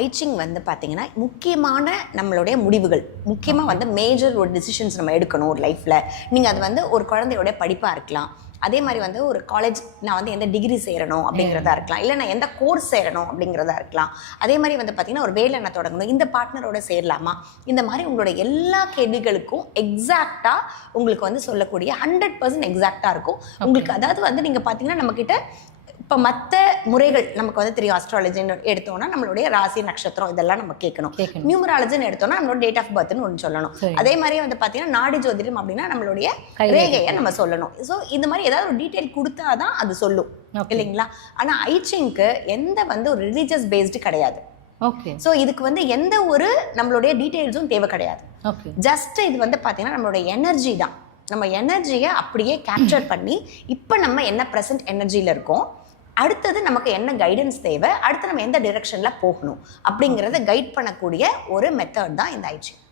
I Ching வந்து பார்த்தீங்கன்னா முக்கியமான நம்மளுடைய முடிவுகள், முக்கியமாக வந்து மேஜர் ஒரு டிசிஷன்ஸ் நம்ம எடுக்கணும் ஒரு லைஃப்பில். நீங்கள் அது வந்து ஒரு குழந்தையோட படிப்பாக இருக்கலாம், அதே மாதிரி வந்து ஒரு காலேஜ் நான் வந்து எந்த டிகிரி சேரணும் அப்படிங்கிறதா இருக்கலாம், இல்லை நான் எந்த கோர்ஸ் சேரணும் அப்படிங்கிறதா இருக்கலாம். அதே மாதிரி வந்து பார்த்தீங்கன்னா ஒரு வேலை நான் தொடங்கணும், இந்த பார்ட்னரோட சேரலாமா, இந்த மாதிரி உங்களோட எல்லா கேள்விகளுக்கும் எக்ஸாக்டாக உங்களுக்கு வந்து சொல்லக்கூடிய 100% எக்ஸாக்டாக இருக்கும் உங்களுக்கு. அதாவது வந்து நீங்கள் பார்த்தீங்கன்னா நம்மக்கிட்ட இப்போ மற்ற முறைகள் நமக்கு வந்து தெரியும். அஸ்ட்ராலஜின்னு எடுத்தோம்னா நம்மளுடைய ராசி நட்சத்திரம் இதெல்லாம் நம்ம கேட்கணும். நியூமராலஜின்னு எடுத்தோம்னா நம்மளோட டேட் ஆஃப் பர்த்னு ஒன்று சொல்லணும். அதே மாதிரியே வந்து பார்த்தீங்கன்னா நாடி ஜோதிடம் அப்படின்னா நம்மளுடைய ரேகையை நம்ம சொல்லணும். ஸோ இந்த மாதிரி ஏதாவது ஒரு டீட்டெயில் கொடுத்தா தான் அது சொல்லும் இல்லைங்களா. ஆனால் ஐச்சிங்க்கு எந்த வந்து ஒரு ரிலீஜியஸ் பேஸ்டு கிடையாது. ஸோ இதுக்கு வந்து எந்த ஒரு நம்மளுடைய டீட்டெயில்ஸும் தேவை கிடையாது. ஜஸ்ட் இது வந்து பார்த்தீங்கன்னா நம்மளுடைய எனர்ஜி தான். நம்ம எனர்ஜியை அப்படியே கேப்சர் பண்ணி இப்போ நம்ம என்ன ப்ரெசன்ட் எனர்ஜியில் இருக்கோம், அடுத்தது நமக்கு என்ன கைடன்ஸ் தேவை, அடுத்து நம்ம எந்த டிரெக்ஷனில் போகணும் அப்படிங்கிறத கைட் பண்ணக்கூடிய ஒரு மெத்தட் தான் இந்த ஐச்சிங்.